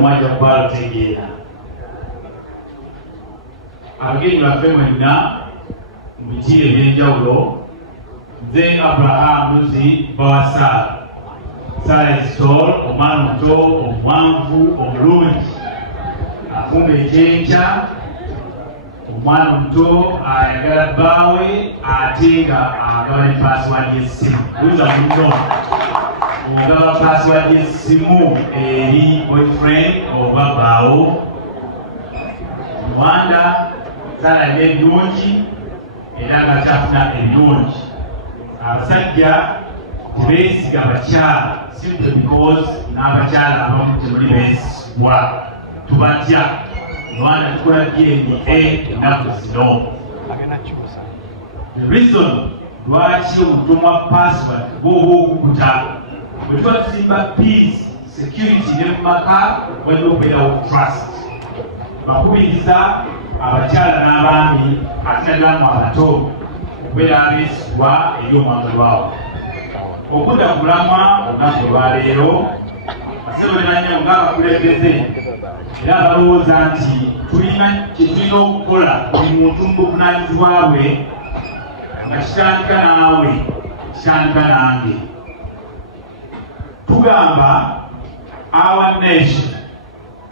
mwaja kuba lutegeera. Abagenyi baffe mwenna mu biti eby'enjawulo, nze Abraham Luzi Bawasa Saara Isitol, omwana omuto omuwanvu omulungi afumba ekyenkya, omwana omuto ayagala bbaawe ate nga agaba ne password y'essimu. Buuza muno ogaba password y'essimu eri boyfriend oba bbaawo. Rwanda Saara yali ebirungi era nga kyafuna ebirungi. Abasajja tebeesiga abakyala simply because n'abakyala abamu temuli beesigwa, tubatya. Rwanda tukola DNA ennaku zino. The reason lwaki obutumwa password bw'oba okukuta bwe tuba tusimba peace security ne mu maka walina okubeerawo trust. Bakubiriza abakyala n'abaami ate nagiramu abato okubeera abeesigwa eri omwami lwawo. Okudda ku mulamwa olunaku olwaleero asebenanya ng'abakulembeze era balowooza nti tulina kye tulina okukola buli muntu mu buvunaanyizibwa bwe nga kitandika naawe kitandika nange. Tugamba our nation,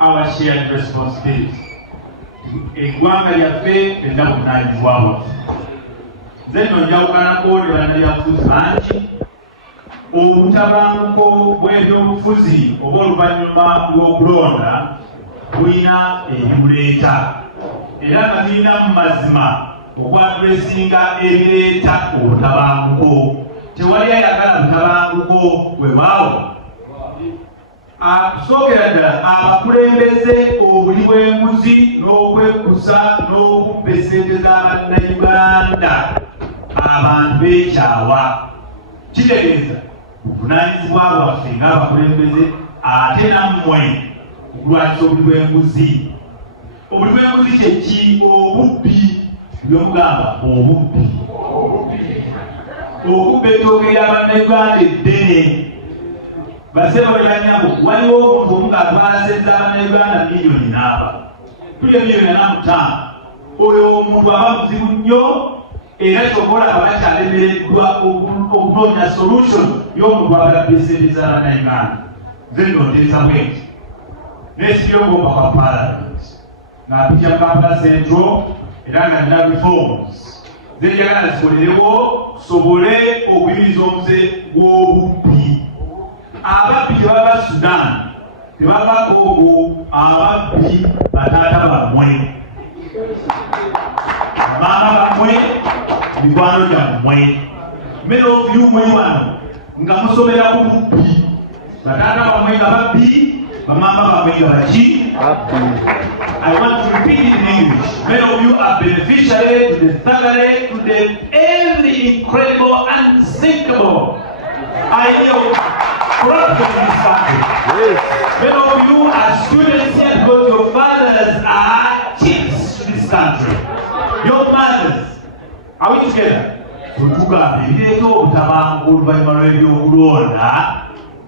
our shared responsibility. Eggwanga lyaffe lirina buvunaanyizibwa bwaffe. Nze nno njawukanako ne bannabyabufuzi bangi. Obutabanguko bw'ebyobufuzi oba oluvannyuma lw'okulonda bulina ebibuleeta era nga tulina mu mazima okwadresinga ebireeta obutabanguko. Tewali ayagala butabanguko bwe baawo. Akusookera ddala abakulembeze obuli bw'enguzi n'okwekusa n'okubba essente z'Abannayuganda abantu beekyawa. Kitegeeza buvunaanyizibwa bwaffe ng'abakulembeze ate nammwe okulwanyisa obuli bw'enguzi. Obuli bw'enguzi kye ki? Obubbi. Byomugamba obubbi. Okubba ettooke ly'Abannayuganda eddene. Basebo bwe banyabo waliwo omuntu omu ng'atwalasenza Abannayuganda miliyoni n'aba. Tuli miliyoni 45. Oyo omuntu aba muzibu nnyo era kyobola abakyalemereddwa okunoonya solution y'omuntu abalabye ssente z'Abannayuganda. Nze nno nteesa bwenti n'esibyogomba kwa Parliament ng'apitya Kampala Central era nga nina reforms ze njagala zikolerewo tusobole okuyiriza omuze gw'obubbi. Ababbi tebava Sudan, tebava Congo, ababbi bataata bammwe, maama bammwe, mikwano gyammwe. Many of you mwe wano nga musomera ku bubbi. Bataata bammwe nga babbi, bamaama bammwe nga baki? I want to repeat it in English. Many of you are beneficiary to the thoroughly, to the every incredible, unthinkable idea of corruption in this country. Yes. Many of you are students here because your fathers are chiefs to this country. Your mothers. Are we together? Tutugambe ebireeta obutabanguko oluvannyuma lw'ebyokulonda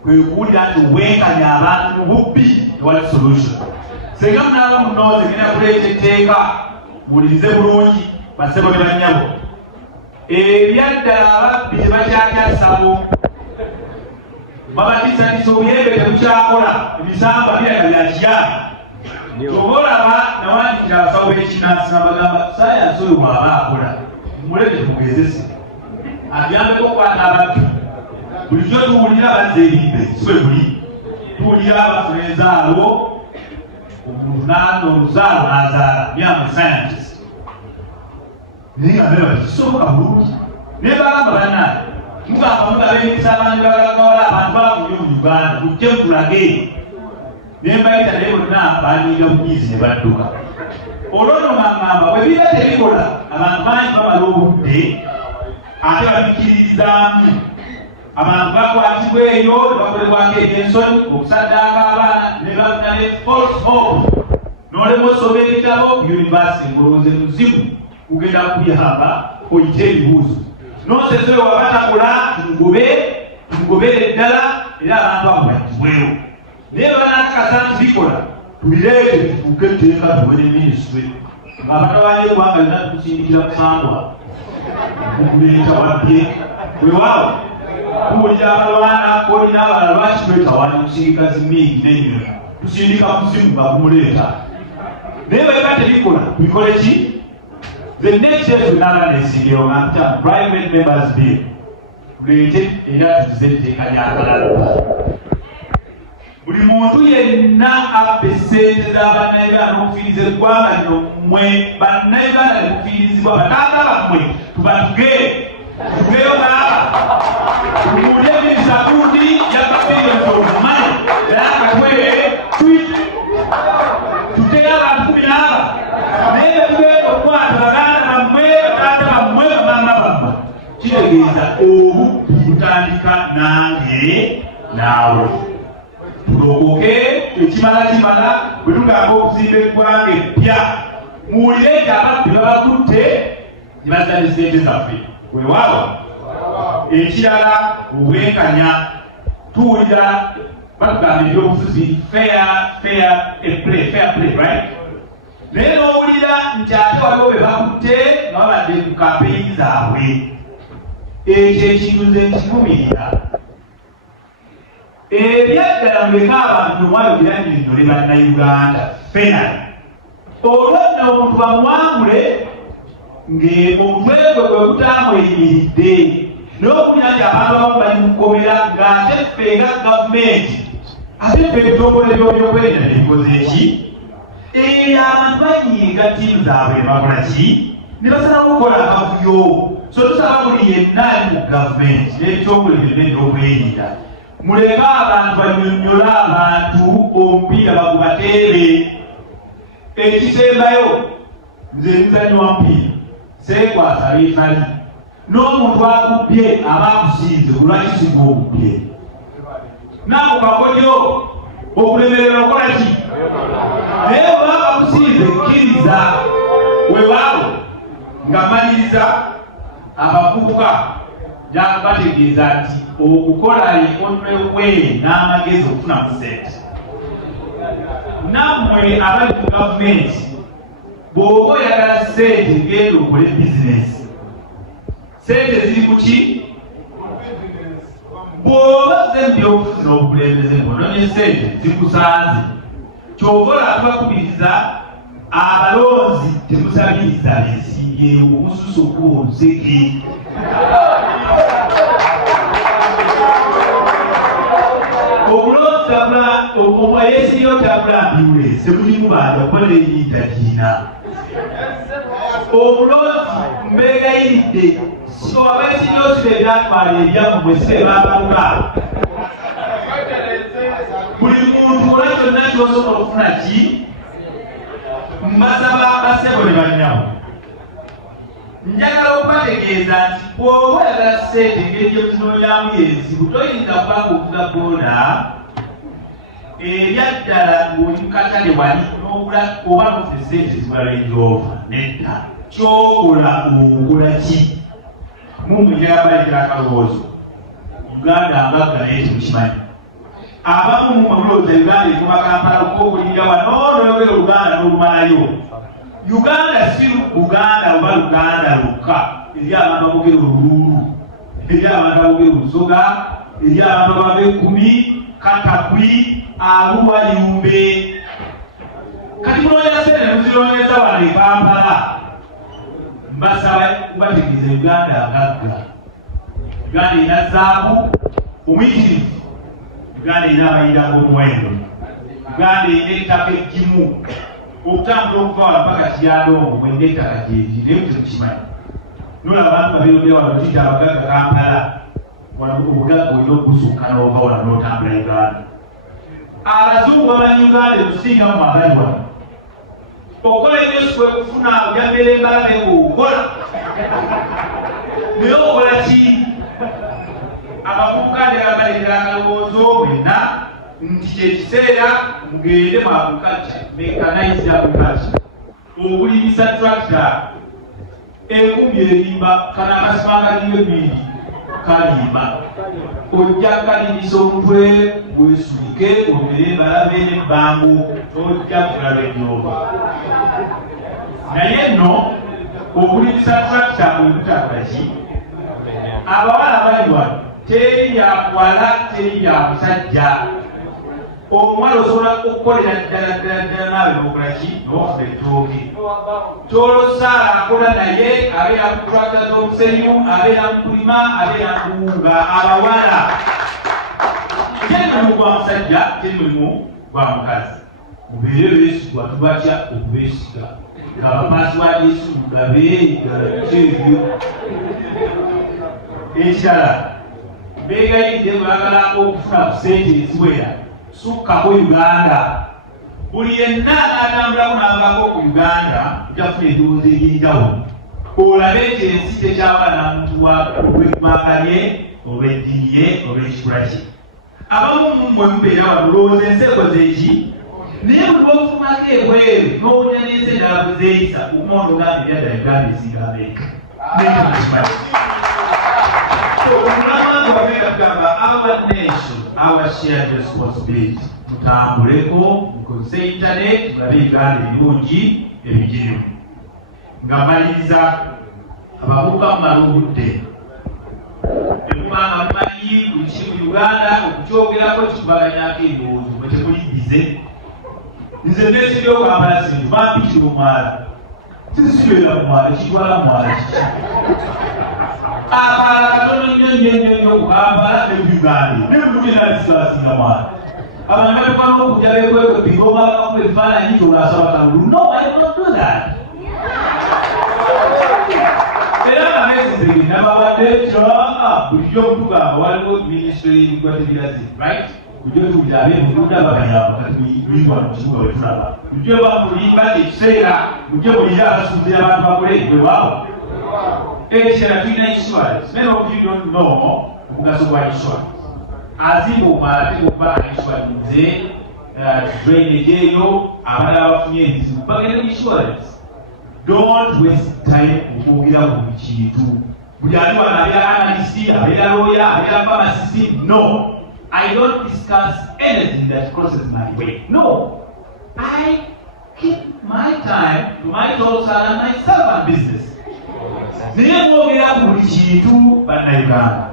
kwe kuwulira nti wenkanya abantu mu bubbi tewali solution. Senga munaaba munooze ngenda kuleeta etteeka muwulirize bulungi basebo ne bannyabo. Ebyaddala ababbi tebakyakyasabo. Babatiisatiisa obuyembe tebukyakola, ebisamba biraga bya kiyama. Oba olaba nawandikira abasawo b'ekinnansi n'abagamba sayansi oyo bw'aba akola muleke tumugezese ayambeko okukwata ababbi. Bulijjo tuwulira bazza ebibbe si bwe buli. Tuwulira abafuna enzaalo omuntu n'oluzaalo n'azaala byamwe scientist. Naye nga beba kisoboka bulungi. Naye bagamba bannaaye mugamba mugaba emikisa abantu bagagawala abantu bafunye mu Uganda tujje mutulage. Ne mbayita naye bonna baaniiga bunyiizi ne badduka. Olwo nno ngamba bwe biba tebikola abantu bangi bamala obudde ate babikiririzaamu. Abantu bakwatibwa eyo ne bakolebwako ebyensonyi okusaddaaka abaana ne bafuna ne false hope. N'olema osoma ebitabo university ng'olowooza muzimu kugenda kuyamba oyite ebibuuzo. N'osese wabatabula tugobere ddala era abantu abo bagibwewo. naye banakasa nti bikola tubireete bifuuke etteeka tuwere minisitule ng'abatabanye eggwanga lina tukusindikira kusangwa okuleeta wabbye weewaawo tuwulira abalwana kodi n'abalala lwaki twetawanya okusindika zimiigi n'ennyonyi tusindika muzimu nga kumuleeta naye bweba tebikola tubikole ki the next day tunaba neesimbyewo nga mpita private members bill tuleete era tuzize etteeka ly'abalala buli muntu yenna abbe ssente z'abannayuganda n'okufiiriza eggwanga lino mmwe bannayuganda ne mufiirizibwa bataata bammwe tugeyo naaba tumuulye ebirisabundi yababirions obumanyi era katwere tuteyo abantu 10 naye betugenda okukwata baganda bammwe bataata bammwe bamaama bammwe kitegeeza obubbi butandika nange naawe tulokoke ekimala bwe tugamba okuzimba eggwanga eppya muwulire nti ababbi babakutte ne bazza ne ssente zaffe weewaawo ekirala obwenkanya tuwulira batugamba ebyobufuzi fair play right naye n'owulira nti ate waliwo be bakutte nga babadde ku kampeyini zaabwe ekyo ekintu nze nkivumirira ebyaddala muleka abantu mwayogera nyo ne bannayuganda fena olwonna omuntu bamuwangule ng'omutwe gwe gwe gutamweyimiridde n'okulira nti abantu abamu bali mukomera ng'ate ffe nga gavumenti ate ffe ebitongole by'ebyokwerinda nebikoze ki abantu banyiiga ttiimu zaabwe ne bakola ki ne basalawo okukola akavuyo so tusaba buli yenna ali mu gavumenti n'ebitongole byonna ebyokwerinda muleka abantu banyonnyola abantu omupiira bagubateebe ekisembayo nze muzanyi wa mupiira seekwasa beefali n'omuntu akubbye aba akusinze olwaki singa okubbye naako kakodyo okulemerera okola ki naye oba akusinze kkiriza weewaawo nga maliriza abavubuka jakubategeeza nti okukola ekonwewe n'amagezi okufunamu sente nammwe abali mu gavumenti bw'oba oyagala sente genda okole bizinesi sente ziri ku ki bw'oba ze mbyobufuzi n'obukulembeze ng'ononye sente zikusanze kyova olakubakubiriza abalonzi temusabiriza beesimbyewo mususa okuba oluseke obulonzi yeesiyo tabula mbiwule semulimu banja kuba neyinda kiina obulonzi mbeegayiridde so abeesiyo sibe ebyatwala ebyammwe sibe babaluka buli muntu ola kyonna kyosobola okufuna ki mbasaba basebo ne bannyawo njagala okubategeeza nti bw'oba oyagala ssente engeri gyekunoonyamu yenzibu toyinza kubanga okuga boona ebyaddala ng'oli mukatale wali n'ogula oba nofuna ssente zigula enjoofa nedda kyokola okola ki mumwe njagala balekera akalowoozo uganda ngagga naye temukimanyi abamu mumwe mulowooza uganda ekoma kampala okuokulira wanonoyogera oluganda n'olumalayo uganda si buganda oba luganda lukka eri abantu abogera olululu eri abantu abogera olusoga eri abantu abava 10 katakwi Arua Yumbe kati munoonyeza sente ne muziroonyeza wano e Kampala mbasaba kubategeeza Uganda ngagga Uganda erina zaabu omuyitirivu Uganda erina abayinda g'omuwendo Uganda erina ettaka eggimu okutambula okuva wano mpaka Kyadongo mwenda ettaka gyeri naye tetukimanyi nolaba abantu babeerodde wano tuyita abagagga Kampala wano obugagga olina okusukka n'ova wano n'otambula Uganda abazungu bamanyi Uganda ekusingamu abali wano okola enyosi kwekufuna ojja mmere embalabe ng'okola naye okola ki abavubuka nderabalekera akalowoozo mwenna nti kyekiseera mugende mu agriculture mechanized agriculture okulimisa tractor enkumbi erimba kana akasimanga liyo 2 kalimba ojja kalibisa omutwe gwesulike omere balabe n'ebbango tojja kulaba ennyoba naye nno okulimisa tracta kwekutambula ki abawala bali wano teri yakuwala teri yakusajja omuwala osobola okukolera ddala naawe nokola ki nofuna ettooke kyolosaala akola naye abeera ku tracta z'omusenyu abeera mu kulima abeera kuwunga abawala teri mulimu gwa musajja teri mulimu gwa mukazi mubeere beesigwa tubatya okubeesiga ng'abapasiwaadi Yesu mugabe ekyo ekirala beegayidde mwagala okufuna ku ssente eziwera sukkako Uganda buli yenna atambulako n'avako ku Uganda ojjafuna eddowooza ery'enjawulo olabe nti ensi tekyawala namuntu olw'eggwanga lye olw'eddiini ye olw'ekikula kye abamu mummwe mubeera walowooza ensi ekoze eki naye buli lwofumako ebweru n'owulira n'ensi endala bwe zeeyisa okumonda ogamba ebyadda Uganda esinga Amerika nekyo mukimanyi omulamanga wabeera kugamba our nation our shared responsibility tutambuleko mukozese internet tulabe Uganda ebirungi ebigirimu nga maliriza abavubuka mumala obudde ekubanga mumanyi buli kiri mu Uganda okukyogerako kikubaganyako ebirowoozo mwe tekuliddize nze neesibye okwambala sintu bampikira omwala sisibeera mu mwala kitwala mu mwala kiki akalala katono nnyo okukambala ne Uganda ne mugenalisasinga mwala abantu balikuba n'okujja bekwekwepiga omwalakamu ebifaananyi kyolasaba kalulu no I don't do that era nga mesizege nababadde bulijjo okutugamba waliwo ministry ebikwatebirazi right bulijjo tujabe mukunda baganyamba kati buyingwa mu kibuga wetulaba bulijjo bamulimba ekiseera bulijjo bulira abasuubira abantu bakole bwewaawo ekiseera tulina insurance many of you don't know omugaso gwa insurance azimba omwala tegokuba insurance drainage eyo abalala bafunye ebizibu bagenda insurance. Don't waste time okwogera ku buli kintu buli ali wano abeera analyst abeera lawyer abeera pharmacist. No, I don't discuss anything that crosses my way. No, I keep my time to my thoughts and myself and business. Naye mwogera ku buli kintu bannayuganda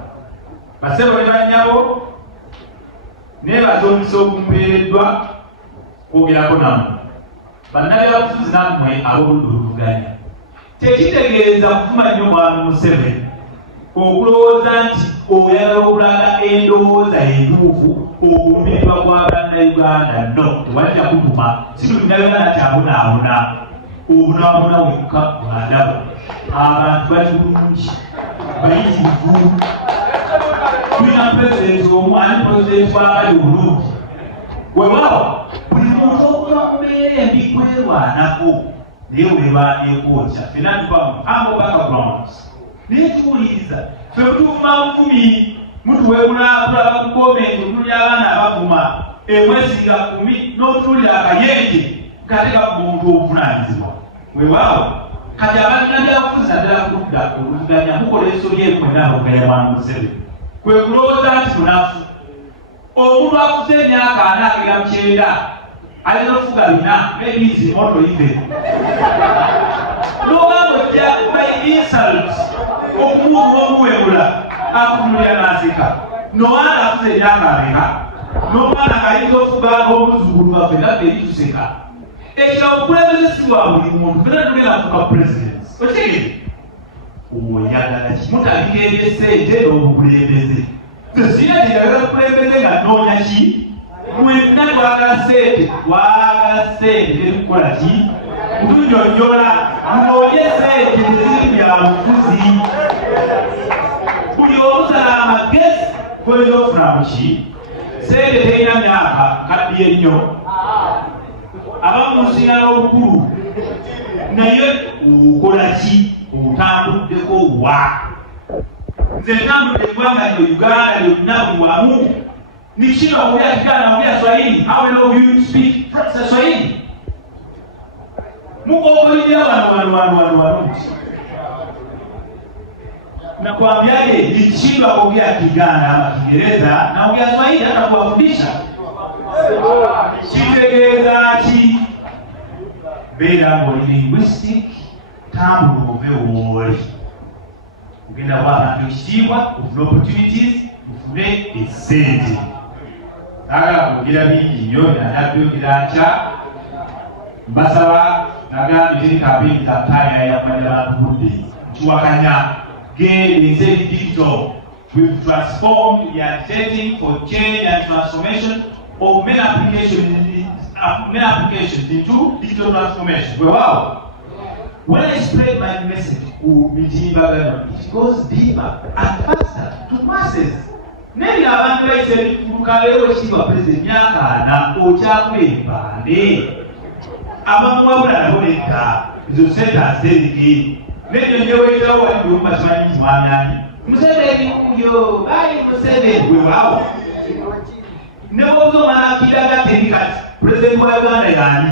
basebo ne bannyabo nebaza omukisa ogumpeereddwa kwogerako nammwe bannabyabufuzi nammwe ab'oludda oluvuganya. Tekitegeeza kuvuma nnyo mwami Museveni okulowooza nti oyagala okulaga endowooza entuufu okulumirirwa kwa bannayuganda. No, tewajja kutuma si buli munnayuganda kyabonaabona obunaabona wekka bwandabo. Abantu bali bulungi bayitirivu tulina pulezidenti omu ani pulezidenti w'abali obulungi wewaawo buli muntu okuba kubeera embi kwerwanako naye weerwaneekwokya fena tuba mu humble backgrounds naye tuwuliriza ffe butuvuma buvumi mutuweebulabulaba ku komenti otulya abaana abavuma emwesinga 10 n'otuwulira akayenje nkateka ku muntu obuvunaanyizibwa wewaawo kati abannabyabufuzi naddala kudda oluvuganya mukola ensobi ekwena okugaya mwami Museveni kwe kulowooza nti munafu. Omuntu akuze emyaka 49 alina okufuga 4 maybe moto ive n'ogamba ojja by insult okumuuva omuwebula akunulira n'aseka n'omwana akuze emyaka ameka n'omwana ng'ayinza okufuga ng'omuzukulu waffe naffe erituseka. Ekyo obukulembeze si bwa buli muntu fena tugenda kufuka pulezidenti okitegere oyagala ki mutandika ebyesente n'obukulembeze sina tinagala kukulembeze nga noonya ki mwenna twagala sente tetukola ki mutunyonyola munoonye sente teziri bya bufuzi buli omusala amagezi kweza okufuna muki sente terina myaka kaddiye nnyo abamunsingana obukulu naye okola ki otambuddeko wa nze ntambudde eggwanga lyo Uganda lyonna buli wamu nikino okulya Kiganda okulya Swahili. How many of you speak Swahili? Mukokolira wano Nakwambiaje, nikishindwa kuongea Kiganda ama Kiingereza naongea Swahili hata kuwafundisha. Kitegeeza ki beera ng'oli linguistic tambula ove wooli. Ugenda abantu ekitiibwa, ofune opportunities, ofune essente. Naagala kwogera bingi nnyo nanabyogera nkya. Mbasaba nagambye teri kampeyini za ttaaya yakumanya abantu budde. Nkiwakanya is digital. We've transformed, we are agitating for change and transformation of many applications into digital transformation. Wow! When I spread my message, it goes deeper and faster to masses. Maybe abantu bayise mukalewo ekitiibwa President myaka ana okyakwebale. Abantu wabula nabo nedda ezo senta zeriki. Nebyo byewetawo wali byumba kimanyi mwamyanyi. Museveni kuyo bali Museveni wewawo. Ne bw'ozomala kidaga tendikati President wa Uganda yani.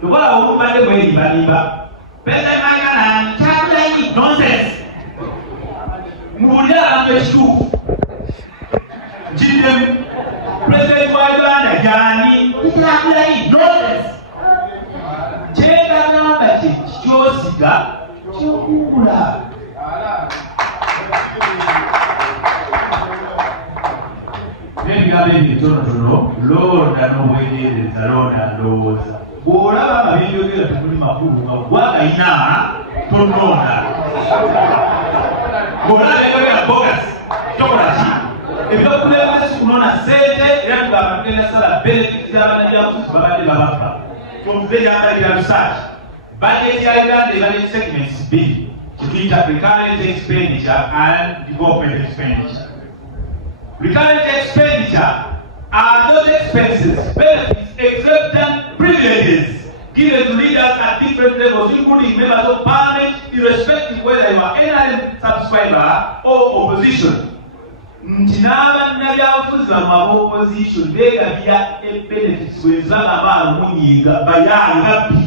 Tukola olubadde bwerimbalimba. President Magana Kyagulanyi nonsense. Muwulire abantu ekituufu. Jidem President wa Uganda yani Kyagulanyi nonsense. Kyegagamba kye kyosiga kyokugula. N'ebigambo ebyo bitonotono londa n'obwegendereza londa ndowooza. Bw'olaba nga byenjogera tekuli makulu nga gwagayina tononda. Bw'olaba byenjogera bogas tokola ki? Ebyokulembera si kunona ssente era tugamba tugenda sala benefits z'abannabyabufuzi babadde babafa. Tuvuze gyambalira research. Budget ya Uganda ebadde segments bbiri. Kituyita recurrent expenditure and development expenditure. Recurrent expenditure are those expenses, benefits, exorbitant privileges given to leaders at different levels, including members of parliament, irrespective whether you are NRM subscriber or opposition. N'abannabyabufuzi bamwe opposition beegabira benefits bwezibagamba munyiga bayangabbi.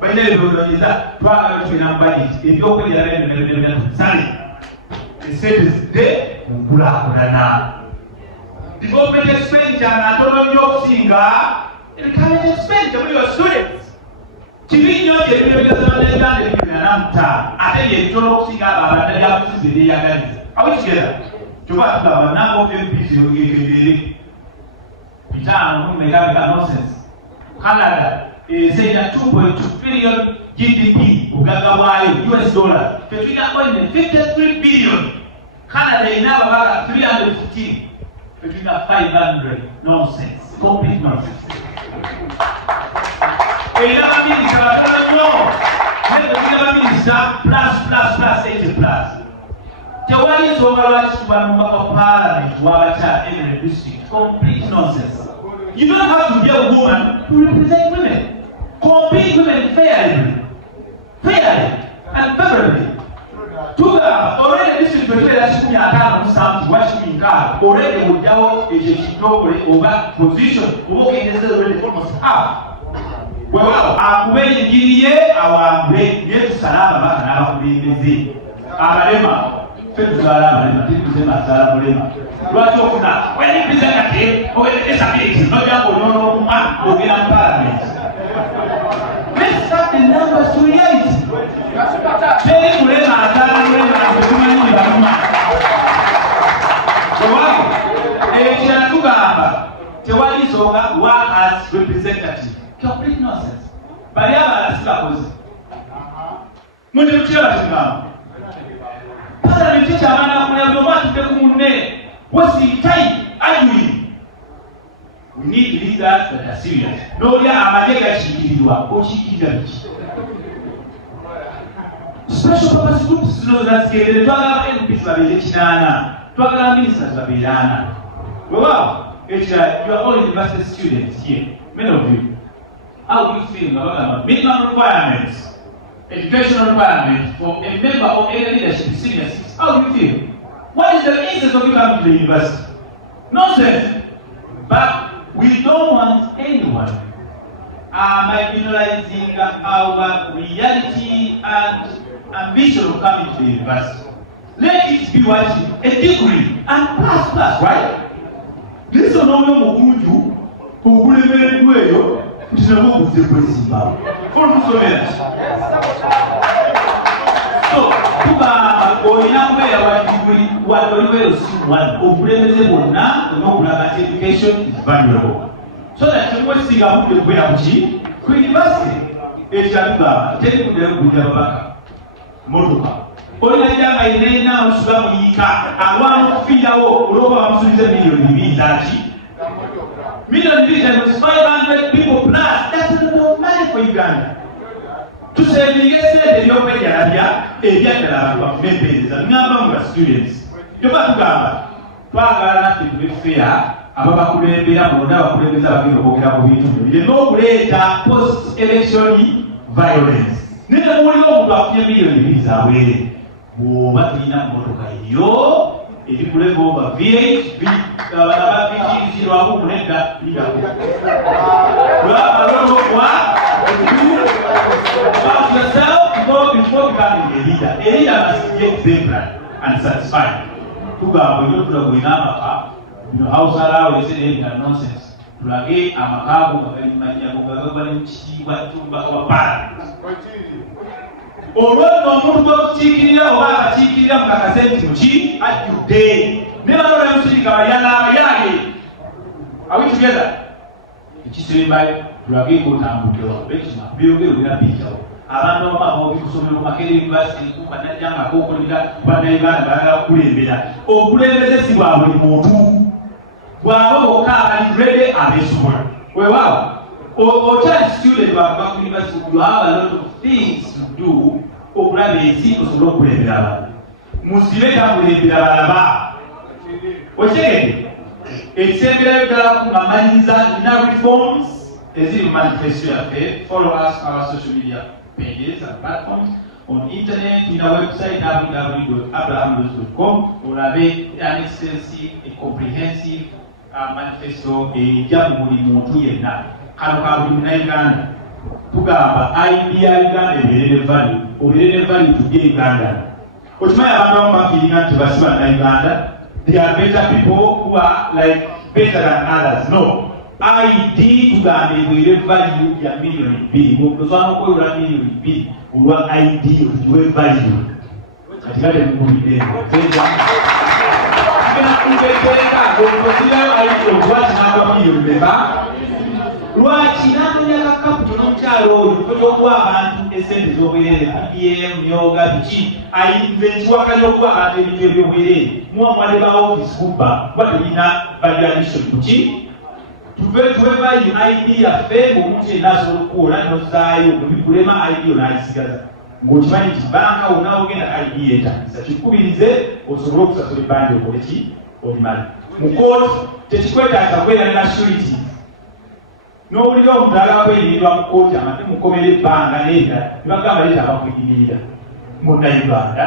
Balina ebyolonyeza twagala tubina mu budget ebyokwegera byatukusale esente zidde mu nkulaakulana. Development expenditure natono nnyo okusinga recurrent expenditure muri your students. Kibi nnyo ebyo by'Abannayuganda ebyo ate ye bitono okusinga abo abannabyabufuzi beeyagaliza. Awekigera kyova tugamba number of MPs yekendeere bitaano mu mekanga nonsense. Canada saying 2.2 trillion GDP ugaga bwayo US dollars. Between 53 billion. Canada inaba 315. Between 500. Nonsense. Complete nonsense. Inaba minister no. Inaba minister plus 80 plus. Tewali nsonga lwaki tuba mu mbaka parliament w'abakyala every district. Complete nonsense. You don't have to be a woman to represent women. Compete women fairly and favorably. Tugamba already district twetera 15 wachimika already mujawo ekitongole oba position obogendeza already almost half. Wewa akubeyingiriye awambwe yetusalaba baka n'abakulembeze abalema fetuzala abalema tetuzema mulema lwaki okuna werepresentative or disability nojango nono okuma ogenda mu parliament. Let's start the numbers to reality. Teri mulema atala mulema akutumanyi baluma. Wewa ekirala tugamba tewali nsonga work as representative. Complete nonsense. Bali abalala sibakozi. Mundi mukiraba kigamba. Parliament ekyamana kulembera oba atudde ku munne wasiitayi arguing. We need leaders that are serious. N'olya amagye gakiikirirwa okiikirira biki? Special purpose groups zino zazigerere twagala MPs babeere 8, twagala ministers babeere 4. Weewaawo ekirala you are all university students here, many of you. How do you feel about minimum requirements, educational requirements for a member of any leadership senior seats? How do you feel? What is the essence of you coming to the university? Nonsense. But we don't want anyone marginalizing our reality and ambition of coming to the university. Let it be what? A degree and plus, right? This is not Mugunju who will be doing which is not what the principal. For Musovians. So, education is valuable. So that you will see how the way of G, university, Ejaluga, take them with the back. Motoka. Only young I lay now, Sugamika, and one feed out over million Million vision 500 people plus. That's a lot of money for Uganda. To say the yesterday, the young lady, a young of members and number of students. You got to go. Nothing to be fair. Abakulembera bonna bakulembeza bagenda okwogera ku bintu bino n'okuleeta post-election violence. Naye muwulira omuntu afunye miliyoni 2 zaabwere bw'oba tulina mmotoka eyo erikuleva oba VH ababikiriziirwamu kunedda lidako lwabalolokwa about yourself before becoming a leader. A leader must be exemplary and satisfied. Tugamba nnyo tulagwina amaka house allowance and nonsense. Tulage amakago magalimanya gogagwa n'ekitiibwa tumba kwa pala. Olw'ono omuntu gw'okukiikirira oba akakiikirira mu kakasenti muki ajjudde. Ne bano b'emusirika bayalaye. Are we together? Ekisembayo tulageko otambudde wabekima byogero bira bijjawo. Abantu abamu bikusomera mu Makerere University kubanajjanga k'okulira bannayuganda bayagala kukulembera. Okulembeze si bwa buli muntu. Bw'aba bokka abali abeesobola. Weewaawo okyali student bw'ava ku university, you have a lot of things to do okulaba ensi osobola okulembera abantu. Musibe tamulembera balaba. Okitegedde? Ekisemberayo ddala ngamaliriza nina reforms eziri mu manifesto yaffe. Follow us on our social media pages and platforms. On internet, in our website www.abrahamrose.com, olabe an extensive, a comprehensive manifesto ejja mu buli muntu yenna. Kano ka buli munnayuganda tugamba idea Uganda ebeerere value, obeerere value tujje Uganda. Okimanyi abantu abamu bafiiringa nti basiba Uganda, they are better people who are like better than others. No. ID tugamba ebeerere value ya million 2. Osobola n'okwewula million 2 olwa ID otuwe value. Kati kale mubulidde. Lwaki n'amanya kakapu n'omukyalo oyo olw'okuwa abantu essente z'obwerere PDM myoga biki ayinventiwakali okuwa abantu ebintu eby'obwerere muwa mwale ba office kubba kuba tulina value addition kuki tuwe value ID yaffe omuntu yenna asobola okukola n'ozaayo bwebikulema ID onaagisigaza ng'okimanyi nti banka wonna ogenda ID yeetagisa kikubirize osobole okusasula ebbanja okole ki olimala mu kooti tekikwetaaga kwerana surety. N'owulira omuntu agala kweyimirirwa mu kooti amate mukomera ebbanga n'era ne bagamba leeta abakweyimirira munnayuganda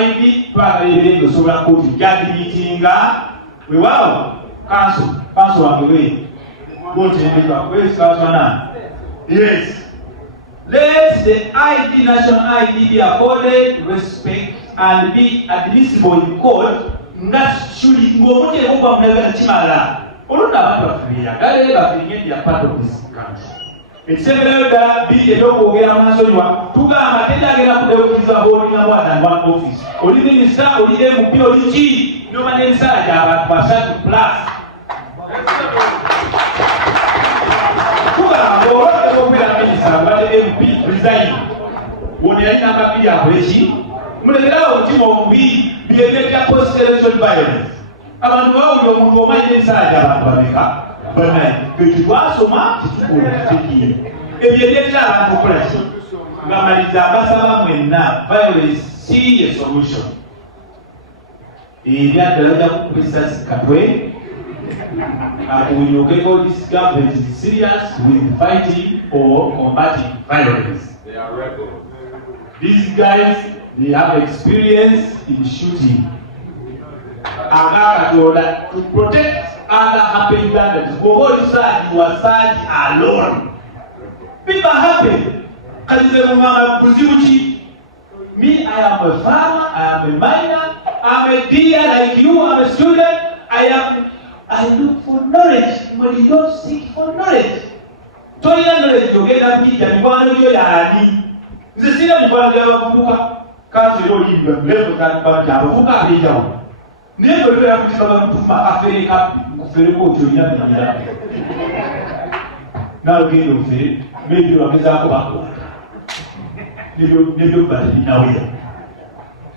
ID twagala ebeerenga osobola kooti gyagiriitinga weewaawo kanso wange weeri bontendekwa kwesikansona. Yes. Let the ID, national ID, be accorded respect and be admissible in court. Naturally, ngomuntu ekubwa munagala kimala. Olunda abantu bafiiragala bafiiringa nti part of this country. Ekisemberayo ddala biri eby'okwogera amansonyiwa tugamba tetagenda kudewukiriza boarding more than one office. Oli minisita, oli MP, oli ki n'omanya emisaala gy'abantu 3+ tugamba olwadde okubeera minisita obadde MP resign woni yali namba 2 akole ki mulekerawo omutima omubi byebyetya post-election violence. Abantu bawulira omuntu omanyi n'emisaala gy'abantu bameka banaye ekyo twasoma tekikola kitekiire ebyo ebyetya abantu okukola ki ngamaliriza abasaba mwenna violence si a solution. Ebyaddala jja kukubisa katwe when you get all this government is serious with fighting or combating violence. They are rebels. These guys, they have experience in shooting. To protect other happy standards. For you said you are sad alone. People are happy. Kalize mwana kuzibuchi. Me, I am a farmer, I am a miner, I'm a dealer like you, I'm a student. I look for knowledge. When you don't seek for knowledge. So you knowledge to get a picture, you want to do that. The same as one of the can't you leave never can but Jabuka be down. Never do have to come to my affair up very good to young. Now get you feel, maybe you are Mizako. Nibyo bali nawe.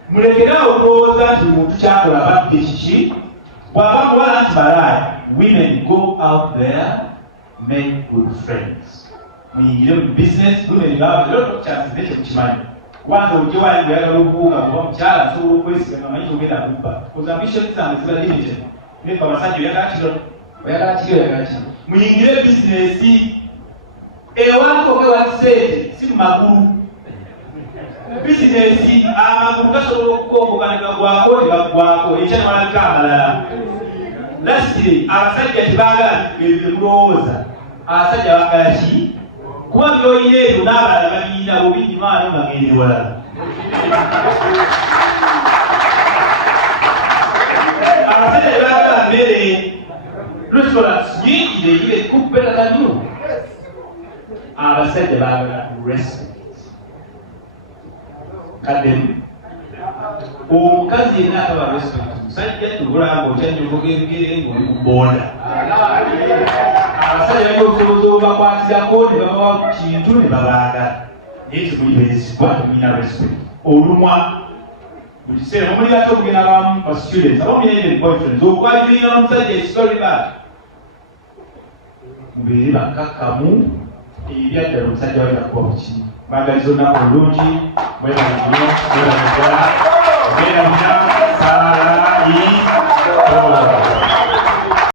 Mulekera okuloza nti muntu kyakola badde kiki bw'aba kuwala nti malaaya. Women go out there, make good friends. Muyingire mu business, women have a lot of chances nekyo mukimanyi. Kwanza ojje wange oyagala okubuuka kuba mukyala asobola okwesigama manyi kyogenda kubba. Because ambitions zange ziba limited. Nefe abasajja oyagala kiro, oyagala kiri, oyagala kiri. Muyingire business ewange walisente si mu magulu. Business amagulu gasobola okukomboka ne gagwako ne gaggwako ekyana waliko amalala. Lastly, abasajja tebaagala ebirowooza. Abasajja baagala ki? Kuba by'olina ebyo n'abalala babiyina bw'obinyumaano bagende walala. Abasajja tebaagala mmere. Restaurants nyingi they cook better than you. Abasajja baagala respect. Kadem omukazi yenna ataba respect musajja tubulanga okyanyuka ogengere ng'oli ku booda. Abasajja balina obusobozi obubakwatizako ne babawa kintu ne babaagala naye temulibeesigwa temulina respect. Olumwa buli kiseera mumuli ate okugenda bamu ba students abamuyine boyfriends okwalirira n'omusajja ekisoli back mubeere bakkakkamu ebyaddala omusajja walina kuba bukimu. Bagaliza olunaku olungi mwebalinnyo mwebaliddala obeera muna saala